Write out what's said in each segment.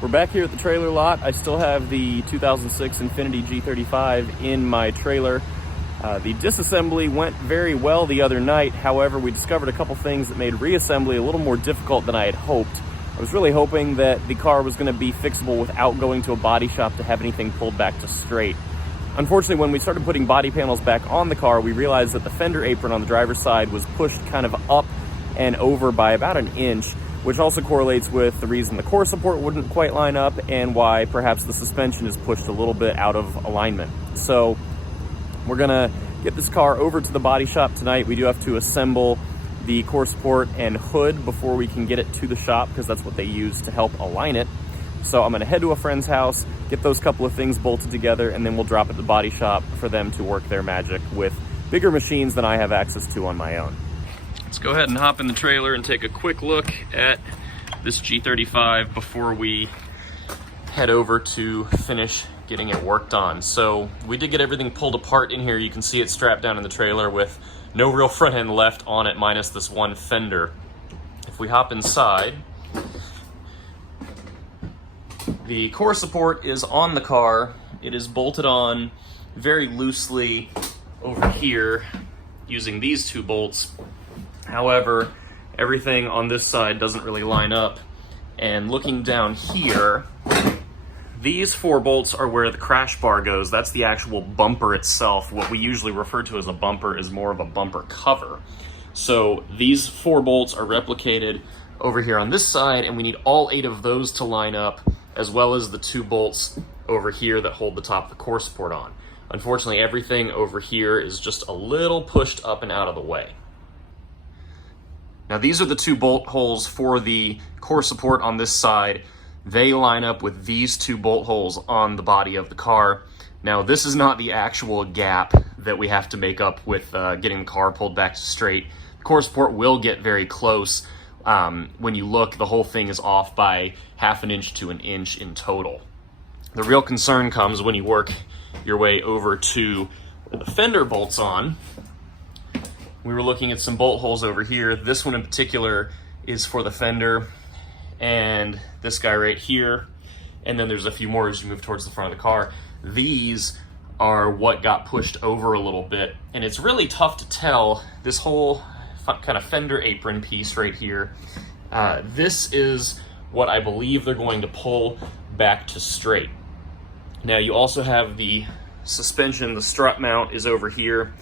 We're back here at the trailer lot. I still have the 2006 Infiniti G35 in my trailer. The disassembly went very well the other night. However, we discovered a couple things that made reassembly a little more difficult than I had hoped. I was really hoping that the car was going to be fixable without going to a body shop to have anything pulled back to straight. Unfortunately, when we started putting body panels back on the car, we realized that the fender apron on the driver's side was pushed kind of up and over by about an inch, which also correlates with the reason the core support wouldn't quite line up and why perhaps the suspension is pushed a little bit out of alignment. So we're gonna get this car over to the body shop tonight. We do have to assemble the core support and hood before we can get it to the shop, because that's what they use to help align it. So I'm gonna head to a friend's house, get those couple of things bolted together, and then we'll drop at the body shop for them to work their magic with bigger machines than I have access to on my own. Let's go ahead and hop in the trailer and take a quick look at this G35 before we head over to finish getting it worked on. So we did get everything pulled apart in here. You can see it strapped down in the trailer with no real front end left on it, minus this one fender. If we hop inside, the core support is on the car. It is bolted on very loosely over here using these two bolts. However, everything on this side doesn't really line up. And looking down here, these four bolts are where the crash bar goes. That's the actual bumper itself. What we usually refer to as a bumper is more of a bumper cover. So these four bolts are replicated over here on this side, and we need all 8 of those to line up, as well as the 2 bolts over here that hold the top of the core support on. Unfortunately, everything over here is just a little pushed up and out of the way. Now these are the 2 bolt holes for the core support on this side. They line up with these 2 bolt holes on the body of the car. Now this is not the actual gap that we have to make up with getting the car pulled back to straight. The core support will get very close. When you look, the whole thing is off by 1/2 inch to 1 inch in total. The real concern comes when you work your way over to where the fender bolts on. We were looking at some bolt holes over here. This one in particular is for the fender, and this guy right here, and then there's a few more as you move towards the front of the car. These are what got pushed over a little bit, and it's really tough to tell. This whole kind of fender apron piece right here, this is what I believe they're going to pull back to straight. Now you also have the suspension. The strut mount is over here.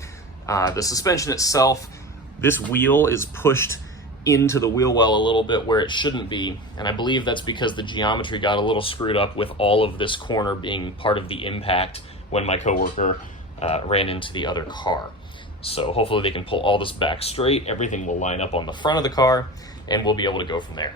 The suspension itself, this wheel is pushed into the wheel well a little bit where it shouldn't be, and I believe that's because the geometry got a little screwed up with all of this corner being part of the impact when my coworker ran into the other car. So hopefully they can pull all this back straight, everything will line up on the front of the car, and we'll be able to go from there.